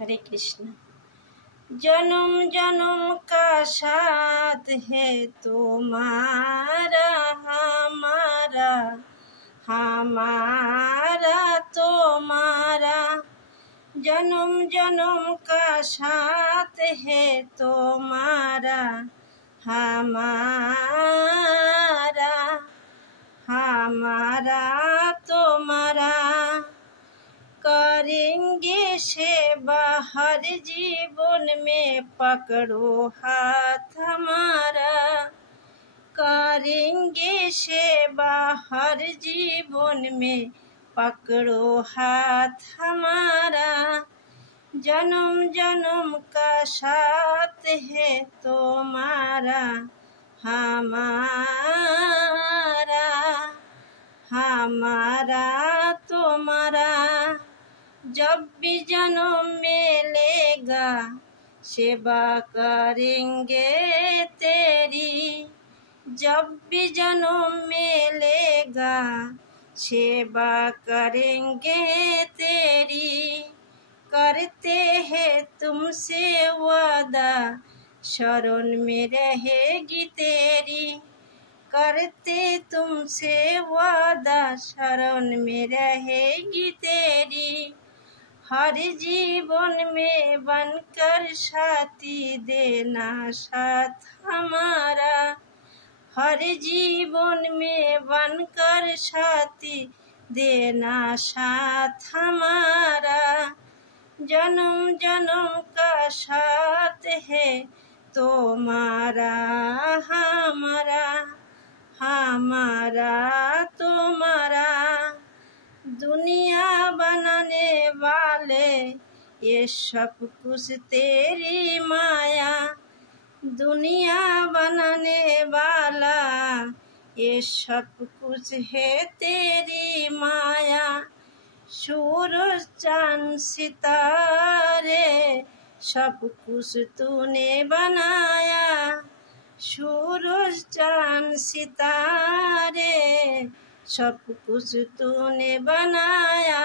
हरे कृष्ण। जन्म जन्म का साथ है तुम्हारा हमारा, हमारा तुम्हारा। जन्म जन्म का साथ है तुम्हारा, हमारा हमारा तुम्हारा। करेंगे सेवा हर जीवन में, पकड़ो हाथ हमारा। करेंगे सेवा हर जीवन में, पकड़ो हाथ हमारा। जन्म जन्म का साथ है तुम्हारा, हमारा हमारा तुम्हारा। जब भी जन्म मिलेगा सेवा करेंगे तेरी, जब भी जन्म मिलेगा सेवा करेंगे तेरी। करते हैं तुमसे वादा शरण में रहेगी तेरी। करते तुमसे वादा शरण में रहेगी तेरी। हर जीवन में बनकर साथी देना साथ हमारा। हर जीवन में बनकर साथी देना साथ हमारा। जन्म जन्म का साथ है तुम्हारा, हमारा हमारा तुम्हारा। दुनिया बनाने वाले ये सब कुछ तेरी माया। दुनिया बनाने वाला ये सब कुछ है तेरी माया। सूरज चांद सितारे सब कुछ तूने बनाया। सूरज चांद सितारे सब कुछ तूने बनाया।